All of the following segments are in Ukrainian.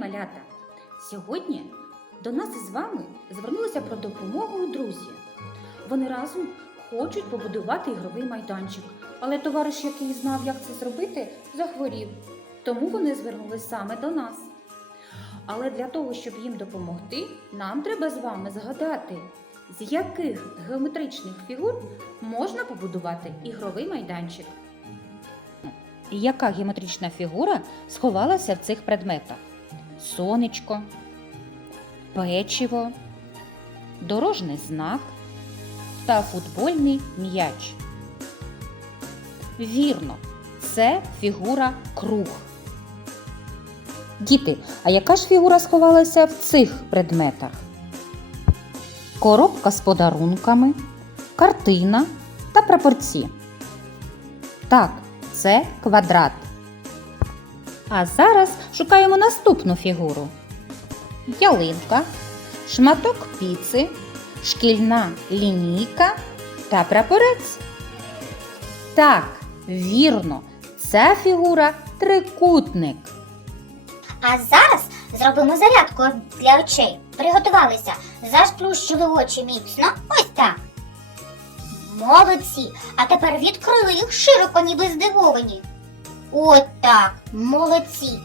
малята! Сьогодні до нас із вами звернулися про допомогу друзі. Вони разом хочуть побудувати ігровий майданчик, але товариш, який знав, як це зробити, захворів. Тому вони звернулись саме до нас. Але для того, щоб їм допомогти, нам треба з вами згадати, з яких геометричних фігур можна побудувати ігровий майданчик. Яка геометрична фігура сховалася в цих предметах? Сонечко, печиво, дорожній знак та футбольний м'яч. Вірно, це фігура круг. Діти, а яка ж фігура сховалася в цих предметах? Коробка з подарунками, картина та прапорці. Так, це квадрат. А зараз шукаємо наступну фігуру: ялинка, шматок піци, шкільна лінійка та прапорець. Так, вірно, ця фігура трикутник. А зараз зробимо зарядку для очей. Приготувалися, заплющили очі міцно. Ось так. Молодці. А тепер відкрили їх широко, ніби здивовані. От так, молодці.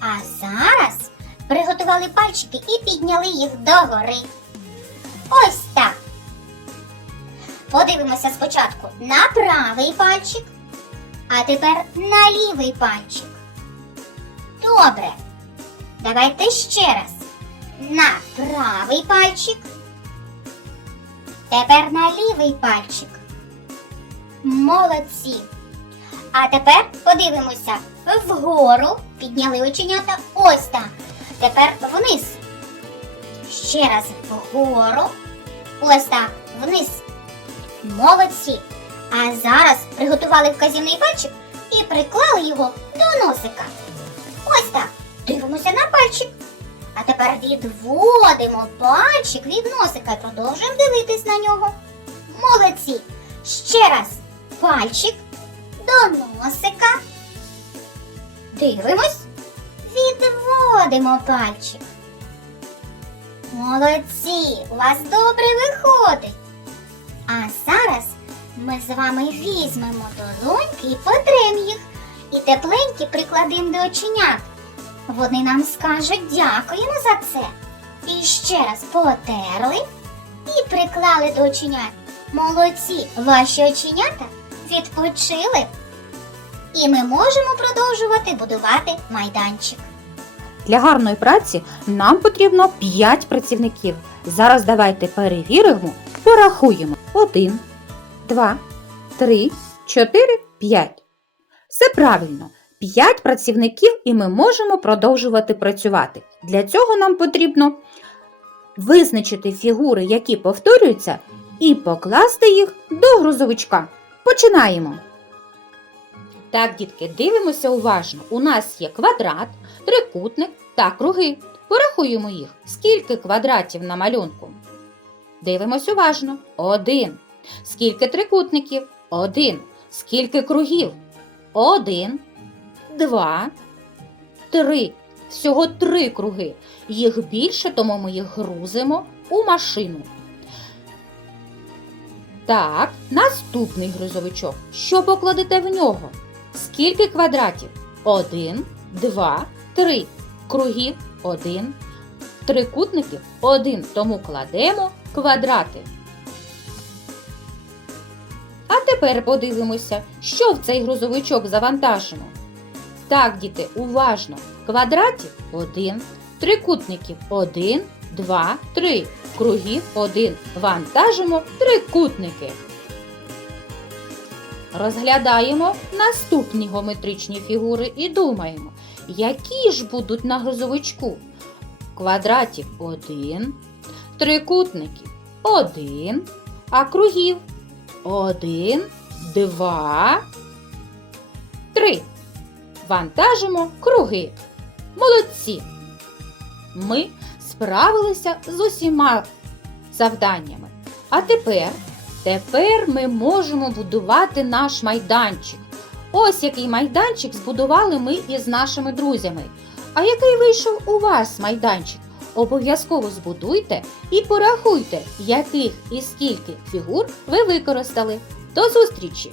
А зараз приготували пальчики і підняли їх догори. Ось так. Подивимося спочатку на правий пальчик, а тепер на лівий пальчик. Добре. Давайте ще раз. На правий пальчик. Тепер на лівий пальчик. Молодці. А тепер подивимося вгору. Підняли оченята. Ось так. Тепер вниз. Ще раз вгору. Ось так. Вниз. Молодці. А зараз приготували вказівний пальчик і приклали його до носика. Ось так. Дивимося на пальчик. А тепер відводимо пальчик від носика і продовжуємо дивитись на нього. Молодці. Ще раз пальчик до носика. Дивимось. Відводимо пальчик. Молодці, у вас добре виходить. А зараз ми з вами візьмемо долоньки і потрем їх і тепленькі прикладемо до оченят. Вони нам скажуть дякуємо за це. І ще раз потерли і приклали до оченят. Молодці, ваші оченята відпочили. І ми можемо продовжувати будувати майданчик. Для гарної праці нам потрібно 5 працівників. Зараз давайте перевіримо, порахуємо. 1, 2, 3, 4, 5. Все правильно. 5 працівників і ми можемо продовжувати працювати. Для цього нам потрібно визначити фігури, які повторюються, і покласти їх до грузовичка. Починаємо. Так, дітки, дивимося уважно. У нас є квадрат, трикутник та круги. Порахуємо їх. Скільки квадратів на малюнку? Дивимось уважно. Один. Скільки трикутників? Один. Скільки кругів? Один, два, три. Всього три круги. Їх більше, тому ми їх грузимо у машину. Так, наступний грузовичок. Що покладете в нього? Скільки квадратів? Один, два, три. Кругів один. Трикутників один. Тому кладемо квадрати. А тепер подивимося, що в цей грузовичок завантажено. Так, діти, уважно. Квадратів один, трикутників один, два, три. Кругів один. Вантажимо трикутники. Розглядаємо наступні геометричні фігури і думаємо, які ж будуть на грузовичку. Квадратів 1, трикутників 1, а кругів 1, 2, 3. Вантажимо круги. Молодці! Ми справилися з усіма завданнями. А тепер Тепер ми можемо будувати наш майданчик. Ось який майданчик збудували ми із нашими друзями. А який вийшов у вас майданчик? Обов'язково збудуйте і порахуйте, яких і скільки фігур ви використали. До зустрічі!